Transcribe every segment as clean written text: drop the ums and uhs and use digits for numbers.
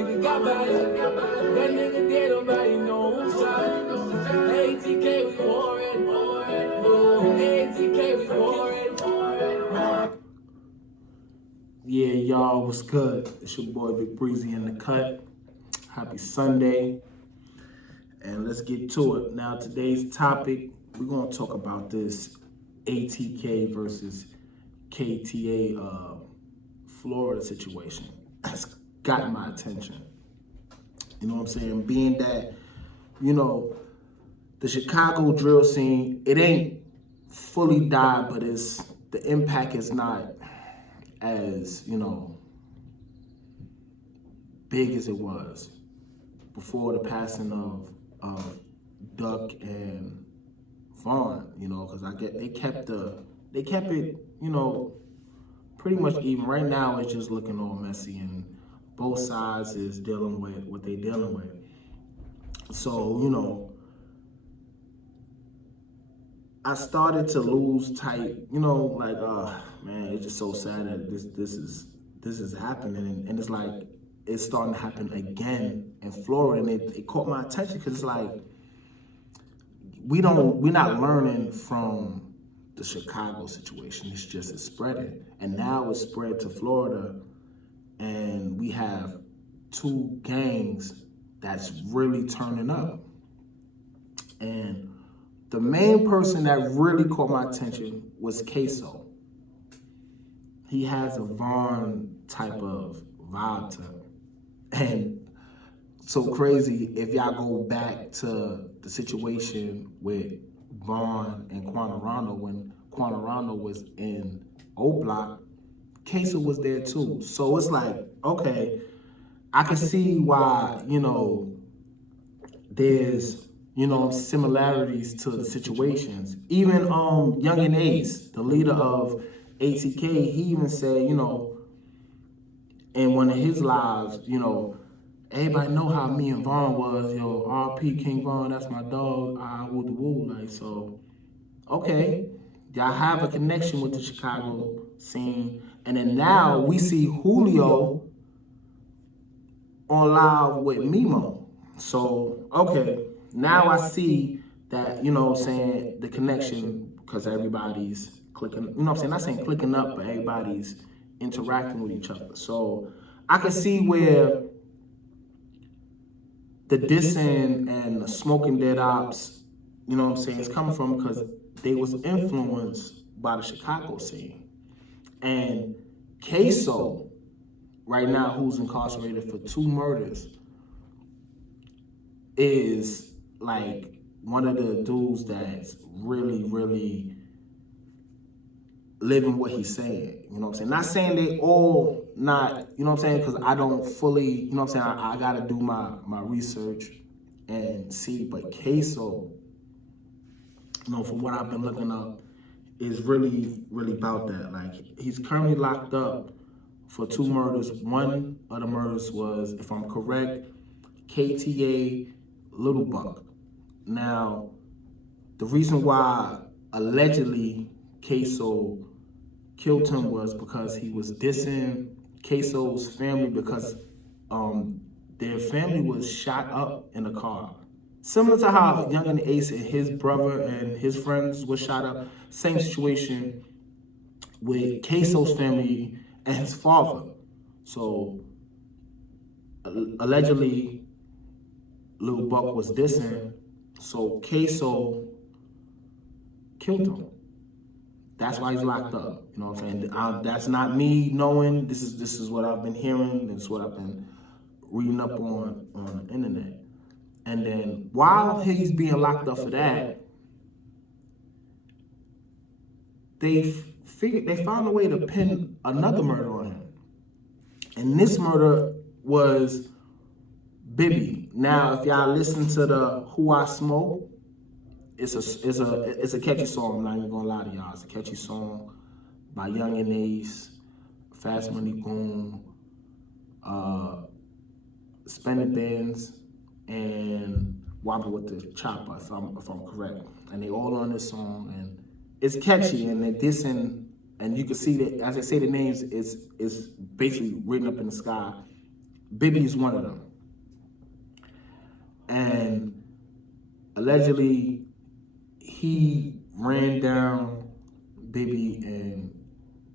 nigga got value. That nigga dead, nobody know who's shot. ATK, we warring. ATK, we warring. Yeah, y'all, what's good? It's your boy Big Breezy in the cut. Happy Sunday. And let's get to it. Now, today's topic, we're going to talk about this ATK versus KTA Florida situation. That's got my attention. You know what I'm saying? Being that, you know, the Chicago drill scene, it ain't fully died, but the impact is not as, you know, big as it was before the passing of Duck and Vaughn, you know, because they kept it, you know, pretty much even. Right now it's just looking all messy and both sides is dealing with what they're dealing with. So, you know, I started to lose type, you know, like, man, it's just so sad that this is happening, and it's like it's starting to happen again in Florida, and it caught my attention because it's like we're not learning from the Chicago situation. It's just it's spreading, and now it's spread to Florida, and we have two gangs that's really turning up, and the main person that really caught my attention was Queso. He has a Vaughn type of vibe to him. And so crazy, if y'all go back to the situation with Vaughn and Quanarano, when Quanarano was in O Block, Queso was there too. So it's like, okay, I can see why, you know, there's, you know, similarities to the situations. Even Youngin Ace, the leader of ATK, he even said, you know, in one of his lives, you know, everybody know how me and Vaughn was, yo, RP King Vaughn, that's my dog, woo the woo, like, so, okay, y'all have a connection with the Chicago scene, and then now we see Julio on live with Mimo, so, okay, now I see that, you know what I'm saying, the connection, because everybody's clicking, you know what I'm saying, not saying clicking up, but everybody's interacting with each other. So I can see where the dissing and the smoking dead ops, you know what I'm saying, is coming from, because they was influenced by the Chicago scene. And Queso, right now, who's incarcerated for 2 murders, is like one of the dudes that's really, really living what he's saying. You know what I'm saying? Not saying they all not, you know what I'm saying? Because I don't fully, you know what I'm saying? I got to do my research and see. But Queso, you know, from what I've been looking up, is really, really about that. Like, he's currently locked up for 2 murders. One of the murders was, if I'm correct, KTA Little Buck. Now, the reason why allegedly Queso killed him was because he was dissing Queso's family, because their family was shot up in a car. Similar to how Youngin Ace and his brother and his friends were shot up. Same situation with Queso's family and his father. So allegedly, Lil Buck was dissing, so Queso killed him. That's why he's locked up. You know what I'm saying? That's not me knowing. This is what I've been hearing. This is what I've been reading up on the internet. And then while he's being locked up for that, they found a way to pin another murder on him. And this murder was Bibby. Now, if y'all listen to the Who I Smoke, it's a catchy song. I'm not even gonna lie to y'all. It's a catchy song by Youngin Ace, Fast Money Goon, Spending Bands, and Wobble with the Chopper, if I'm correct. And they all on this song, and it's catchy, and they dissing, and you can see that as they say the names, it's basically written up in the sky. Bibby's one of them. And allegedly, he ran down Bibby and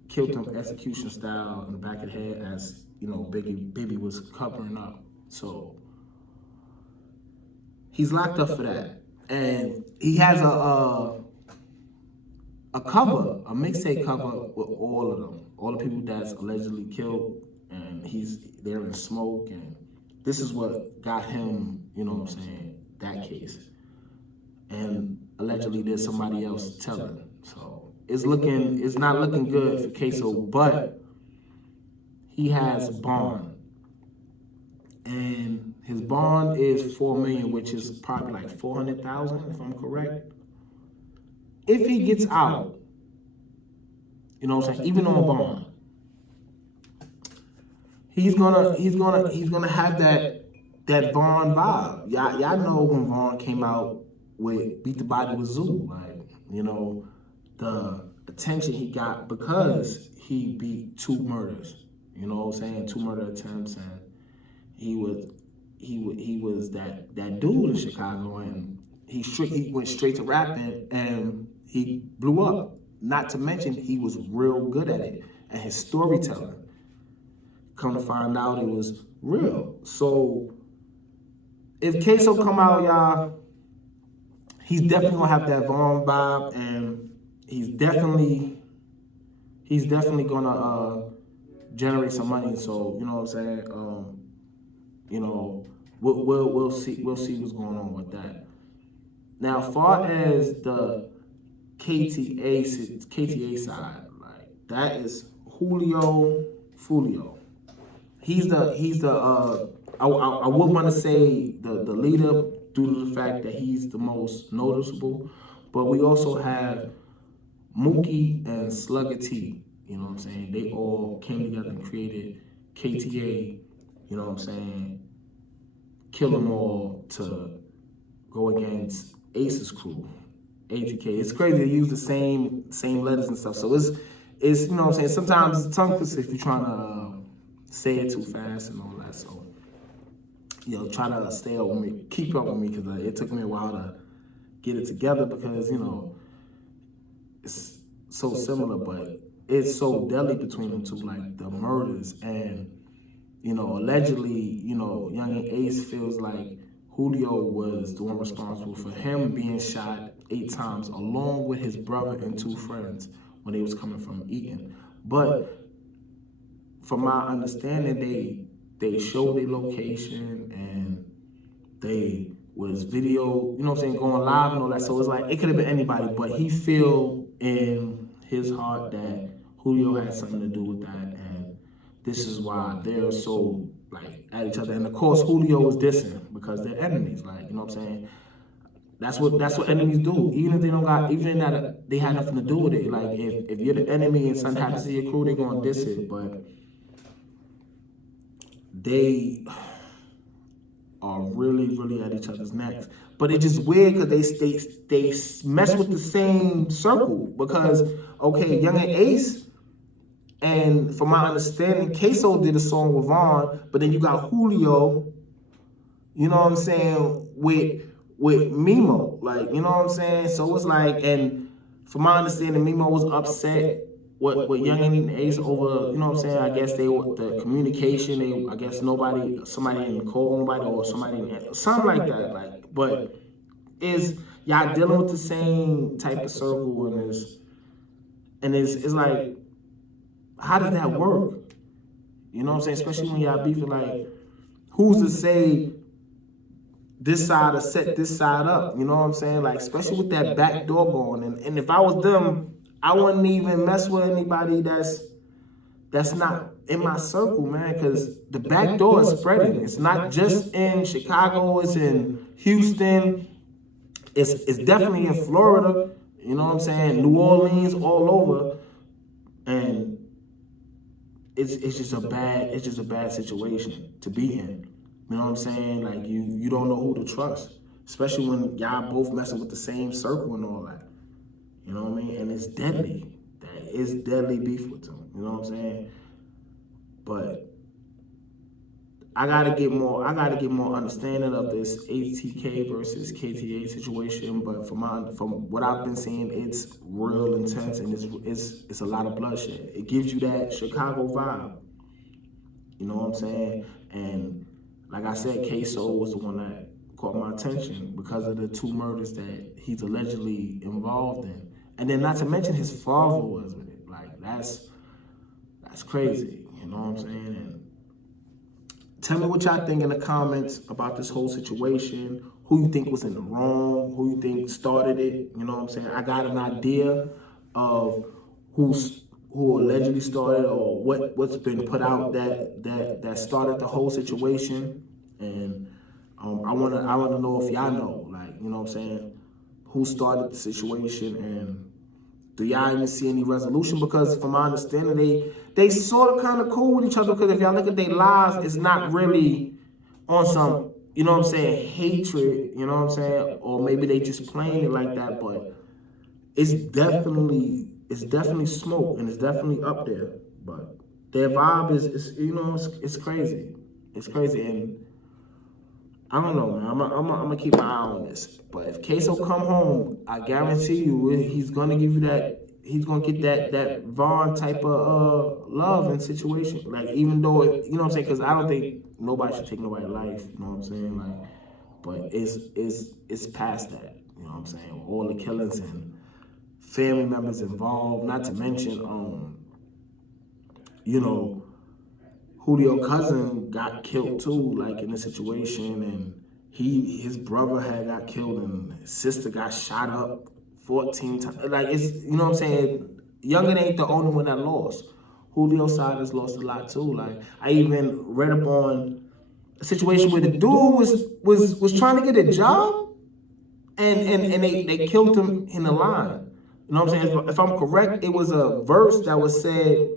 killed him execution style in the back of the head as, you know, Bibby was covering up. So he's locked up for that. And he has a cover, a mixtape cover with all of them, all the people that's allegedly killed, and they're in smoke, and this is what got him, you know what I'm saying, that case. And allegedly there's somebody else telling. So it's not looking good for Queso, but he has bond. And his bond is $4 million, which is probably like 400,000, if I'm correct. If he gets out, you know what I'm saying, even on bond, he's gonna have that Vaughn vibe. Y'all know when Vaughn came out with Beat the Body with Zoo, like, you know, the attention he got because he beat 2 murders. You know what I'm saying? 2 murder attempts, and he was that dude in Chicago, and he went straight to rapping, and he blew up. Not to mention he was real good at it, and his storytelling. Come to find out, it was real. So if Queso come out, y'all, he's definitely gonna have that Vaughn vibe, and he's definitely gonna generate some money. So you know what I'm saying. You know, we'll see what's going on with that. Now, as far as the KTA side, like, that is Julio Fulio. He's the I would want to say the leader due to the fact that he's the most noticeable, but we also have Mookie and Slugger T. You know what I'm saying? They all came together and created KTA. You know what I'm saying? Kill 'em all to go against Ace's crew, ATK. It's crazy, they use the same letters and stuff. So it's you know what I'm saying. Sometimes it's tongue twister if you're trying to say it too fast and all that. So you know, try to stay up with me, keep up with me, because it took me a while to get it together, because you know it's so similar, but it's so deadly between them two, like the murders. And you know, allegedly, you know, Young and Ace feels like Julio was the one responsible for him being shot 8 times, along with his brother and 2 friends when they was coming from Eaton. But from my understanding, they showed their location, and they was video, you know what I'm saying, going live and all that. So it's like it could have been anybody, but he feel in his heart that Julio had something to do with that, and this is why they're so like at each other. And of course, Julio was dissing because they're enemies. Like, you know what I'm saying? That's what enemies do. Even if they don't got, even that they had nothing to do with it. Like if you're the enemy and something happens to your crew, they're gonna diss it. But they are really at each other's necks. But it's just weird because they mess with the same circle. Because okay, Young and Ace, and from my understanding, Queso did a song with Vaughn, but then you got Julio, you know what I'm saying, with Mimo, like, you know what I'm saying. So it's like, and from my understanding, Mimo was upset with Young and Ace over, you know what I'm saying. I guess the communication. I guess somebody didn't call nobody, or something like that. Like, but is y'all dealing with the same type of circle, and it's like, how does that work? You know what I'm saying? Especially when y'all beefing, like, who's to say this side will set this side up? You know what I'm saying? Like, especially with that back door going. And if I was them, I wouldn't even mess with anybody that's not in my circle, man, because the back door is spreading. It's not just in Chicago, it's in Houston, it's definitely in Florida, you know what I'm saying, New Orleans, all over. And it's just a bad situation to be in. You know what I'm saying? Like, you don't know who to trust, especially when y'all both messing with the same circle and all that. You know what I mean? And it's deadly. That is deadly beef with them. You know what I'm saying? But I gotta get more understanding of this ATK versus KTA situation. But from what I've been seeing, it's real intense and it's a lot of bloodshed. It gives you that Chicago vibe. You know what I'm saying? And like I said, Queso was the one that caught my attention because of the 2 murders that he's allegedly involved in. And then not to mention his father was with it. Like that's crazy. You know what I'm saying? And tell me what y'all think in the comments about this whole situation. Who you think was in the wrong? Who you think started it? You know what I'm saying? I got an idea of who allegedly started or what's been put out that started the whole situation. And I wanna know if y'all know, like, you know what I'm saying, who started the situation, and do y'all even see any resolution? Because from my understanding, they sort of kind of cool with each other, because if y'all look at their lives, it's not really on some, you know what I'm saying, hatred, you know what I'm saying, or maybe they just playing it like that, but it's definitely smoke, and it's definitely up there. But their vibe is you know, it's crazy. It's crazy, and I don't know, man. I'm gonna keep my eye on this. But if Queso come home, I guarantee you, he's gonna give you that. He's gonna get that Vaughn type of love and situation. Like, even though you know what I'm saying, because I don't think nobody should take nobody's life. You know what I'm saying? Like, but it's past that. You know what I'm saying? All the killings and family members involved. Not to mention, you know, Julio cousin got killed too, like in the situation, and his brother had got killed, and his sister got shot up 14 times. Like, it's, you know what I'm saying, Youngin ain't the only one that lost. Julio side has lost a lot too. Like, I even read up on a situation where the dude was trying to get a job, and they killed him in the line. You know what I'm saying? If I'm correct, it was a verse that was said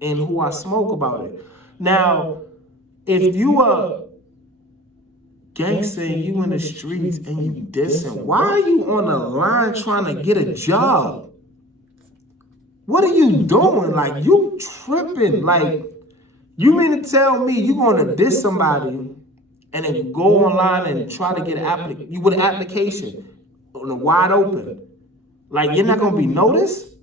in Who I Smoke about it. Now, if you are gangster and you in the streets and you dissing, why are you on the line trying to get a job? What are you doing? Like, you tripping. Like, you mean to tell me you going to diss somebody and then go online and try to get an application on the wide open? Like, you're not going to be noticed?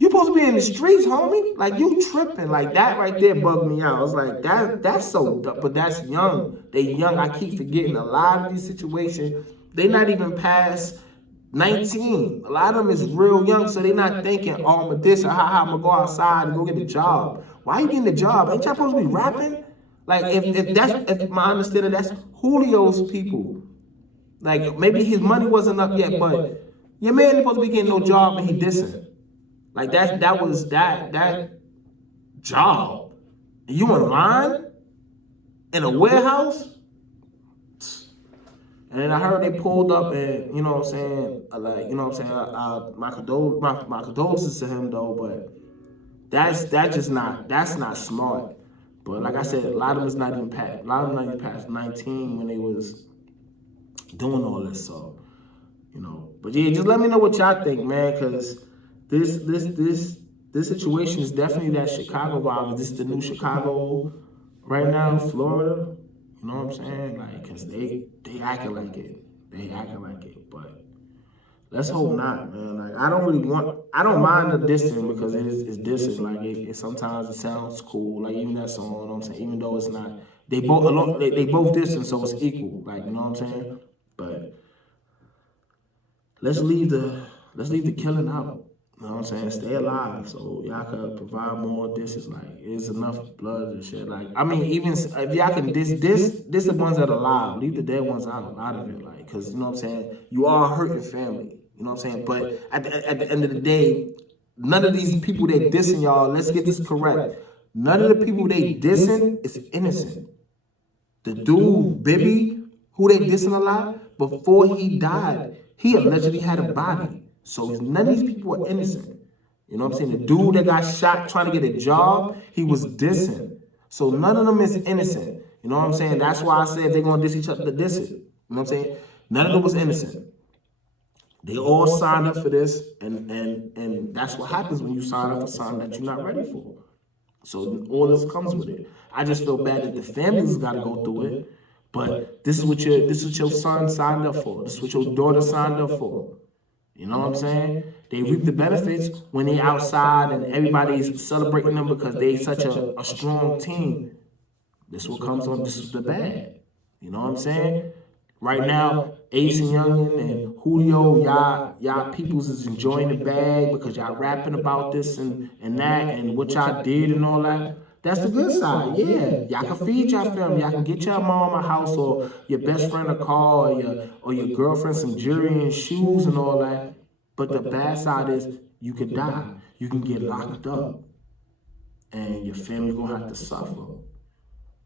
You supposed to be in the streets, homie. Like, you tripping. Like, that right there bugged me out. I was like, that's so dumb. But that's young. They young. I keep forgetting a lot of these situations. They not even past 19. A lot of them is real young, so they not thinking, oh, I'm a this or I'm going to go outside and go get a job. Why you getting a job? Ain't y'all supposed to be rapping? Like, if my understanding, that's Julio's people. Like, maybe his money wasn't up yet, but your man ain't supposed to be getting no job and he dissing. Like, that was that job. You in line in a warehouse? And then I heard they pulled up, and you know what I'm saying, like, you know what I'm saying, my condolences to him though, but that's not smart. But like I said, a lot of them is not even past 19 when they was doing all this. So, you know, but yeah, just let me know what y'all think, man, because this situation is definitely that Chicago vibe. This is the new Chicago right now, Florida. You know what I'm saying? Like, because they acting like it. They acting like it. But let's hope not, man. Like, I don't mind the dissing, because it's dissing. Like, it sometimes it sounds cool. Like, even that song, you know what I'm saying? Even though it's not, they both dissing, so it's equal. Like, you know what I'm saying? But let's leave the killing out. You know what I'm saying? Stay alive, so y'all could provide more dishes. Like, it's enough blood and shit. Like, I mean, even if y'all can diss the ones that are alive. Leave the dead ones out of it. Like, because, you know what I'm saying, you are hurting family. You know what I'm saying? But at the end of the day, none of these people they dissing, y'all, let's get this correct. None of the people they dissing is innocent. The dude, Bibby, who they dissing a lot, before he died, he allegedly had a body. So none of these people are innocent. You know what I'm saying? The dude that got shot trying to get a job, he was dissing. So none of them is innocent. You know what I'm saying? That's why I said they're going to diss each other to diss it. You know what I'm saying? None of them was innocent. They all signed up for this, and that's what happens when you sign up for something that you're not ready for. So all this comes with it. I just feel bad that the families got to go through it. But this is what your son signed up for. This is what your daughter signed up for. You know what I'm saying? They reap the benefits when they outside and everybody's celebrating them because they such a strong team. This is what comes on. This is the bad. You know what I'm saying? Right now, Ace and Youngin and Julio, y'all peoples is enjoying the bag because y'all rapping about this and that and what y'all did and all that. That's the good side. Yeah, y'all can feed y'all family. Y'all can get your mom a house or your best friend a car or your girlfriend some jewelry and shoes and all that. But the bad side is you could die. You can get locked up, and your family gonna have to suffer.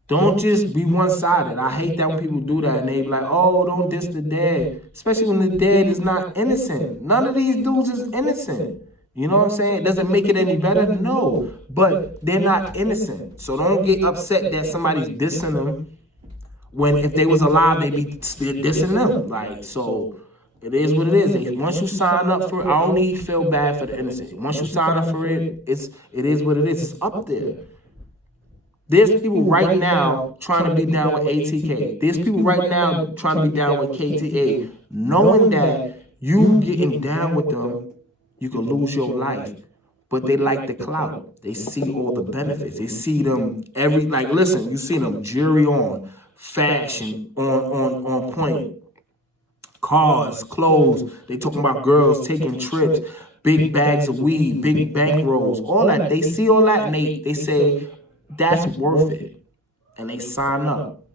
Don't just be one-sided. I hate that when people do that and they be like, oh, don't diss the dead. Especially when the dead is not innocent. None of these dudes is innocent. You know what I'm saying? It doesn't make it any better? No. But they're not innocent. So don't get upset that somebody's dissing them when if they was alive, they'd be still dissing them. Like, so it is what it is. Once you sign up for it, I only feel bad for the innocent. Once you sign up for it, it is what it is. It's up there. There's people right now trying to be down with ATK. There's people right now trying to be down with KTA, knowing that you getting down with them, you can lose your life. But they like the clout. They see all the benefits. They see them listen, you see them jewelry on, fashion on point, cars, clothes. They talking about girls taking trips, big bags of weed, big bankrolls, all that. They see all that and they say, that's worth it. And they sign up.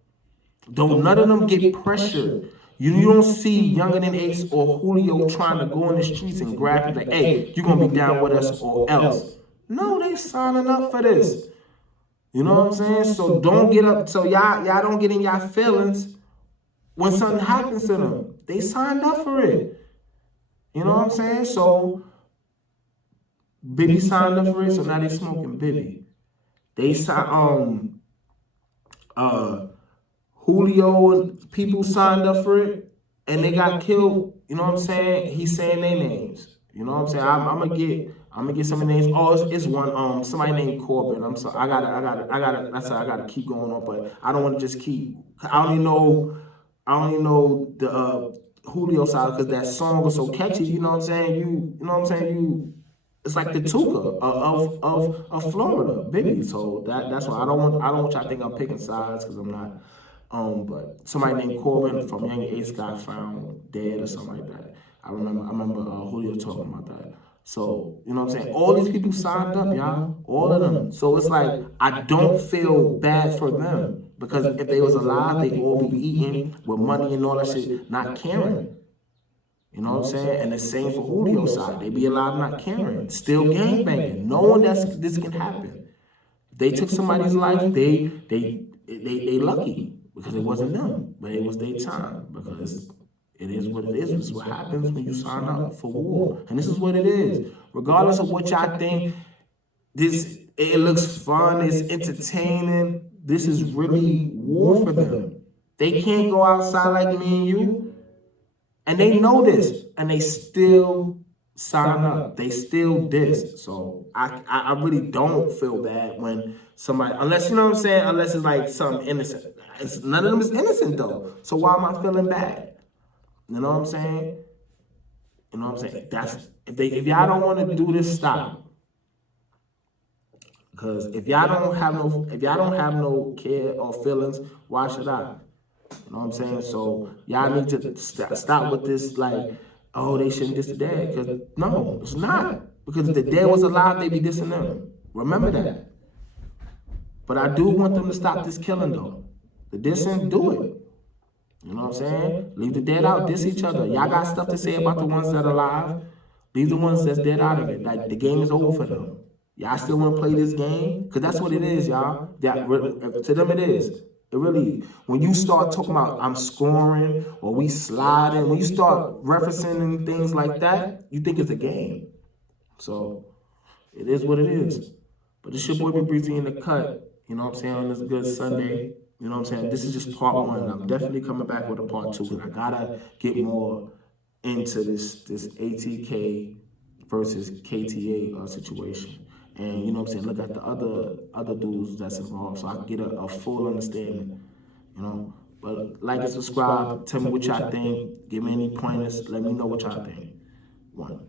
Don't none of them get pressured. You don't see Younger Than Ace or Julio trying to go in the streets and grab you like, hey, you're going to be down with us or else. No, they signing up for this. You know what I'm saying? So don't get up. So y'all don't get in y'all feelings when something happens to them. They signed up for it. You know what I'm saying? So Bibby signed up for it, so now they smoking Bibby. They signed, Julio and people signed up for it, and they got killed. You know what I'm saying? He's saying their names. You know what I'm saying? I'm gonna get some of the names. Oh, it's one somebody named Corbin. I'm sorry. I gotta keep going on, but I don't want to just keep. I only know the Julio side because that song was so catchy. You know what I'm saying? You know what I'm saying? It's like the Tuka of Florida, Bibby. So that's why I don't want y'all to think I'm picking sides because I'm not. But somebody named Corbin from Young Ace got found dead or something like that. I remember Julio talking about that. So you know what I'm saying? All these people signed up, y'all. All of them. So it's like I don't feel bad for them because if they was alive, they'd all be eating with money and all that shit, not caring. You know what I'm saying? And the same for Julio's side. They be alive not caring. Still gangbanging. Knowing that this can happen. If they took somebody's life, they lucky. Because it wasn't them. But it was their time. Because it is what it is. This is what happens when you sign up for war. And this is what it is. Regardless of what y'all think, it looks fun, it's entertaining. This is really war for them. They can't go outside like me and you. And they know this, and they still sign up. They still diss. So I really don't feel bad when somebody, unless, you know what I'm saying, unless it's like something innocent. None of them is innocent, though. So why am I feeling bad? You know what I'm saying? You know what I'm saying? If y'all don't want to do this, stop. Because if y'all don't have no care or feelings, why should I? You know what I'm saying? So y'all need to stop with this like, oh, they shouldn't diss the dad. Because no, it's not. Because if the dad was alive, they'd be dissing them. Remember that. But I do want them to stop this killing though. The dissing, do it. You know what I'm saying? Leave the dead out, diss each other. Y'all got stuff to say about the ones that are alive. Leave the ones that's dead out of it. Like the game is over for them. Y'all still want to play this game? Because that's what it is, y'all. To them it is. It really, when you start talking about I'm scoring or we sliding, when you start referencing things like that, you think it's a game. So it is what it is. But it's your boy Big Breezy in the cut. You know what I'm saying? On this good Sunday. You know what I'm saying? This is just part one. I'm definitely coming back with a part two because I gotta get more into this ATK versus KTA situation. and you know what I'm saying, look at the other dudes that's involved, so I can get a full understanding, you know. But like and subscribe. Tell me what y'all think. Give me any pointers. Let me know what y'all think. One.